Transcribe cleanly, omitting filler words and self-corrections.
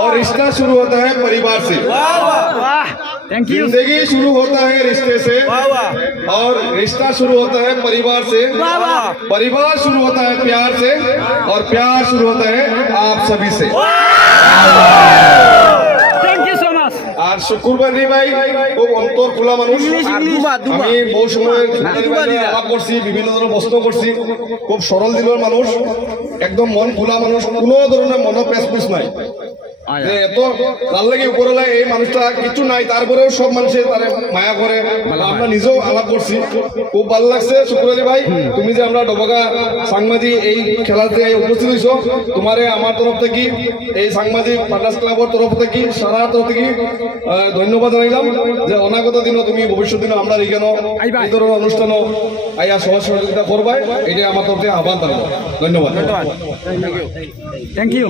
और रिश्ता शुरू होता है परिवार से। Thank you. जिंदगी शुरू होता है रिश्ते से और रिश्ता शुरू होता है परिवार से। परिवार शुरू होता है प्यार से और प्यार शुरू होता है आप सभी से। Thank you so much. আর শুকুরবাদী ভাই খুব অন্তর খোলা মানুষ। আমি বহু সময় আলাপ করছি, বিভিন্ন ধরনের প্রশ্ন করছি। খুব সরল দিলের মানুষ, একদম মন খোলা মানুষ, কোনো ধরনের মন পেস নাই। যে এত ভাল লাগে উপরে লাগে এই মানুষটা কিছু নাই, তারপরেও সব মানুষের তারে মায়া করে। আমরা নিজেও আলাপ করছি, খুব ভালো লাগছে। শুকুর ভাই, তুমি যে আমরা ডবগা সাংবাদিক এই খেলাতে উপস্থিত হয়েছো, তোমারে আমার তরফ থেকে, এই সাংবাদিক পার্টনার্স ক্লাবের তরফ থেকে, সারা তরফ থেকে ধন্যবাদ জানাইলাম যে অনাগত দিনও তুমি ভবিষ্যৎ দিনও আমরা এখানে এই ধরনের অনুষ্ঠানও আইয়া সহজ সহযোগিতা করবাই, এটাই আমার তরফ থেকে আহ্বান জানাবো। ধন্যবাদ। Thank you.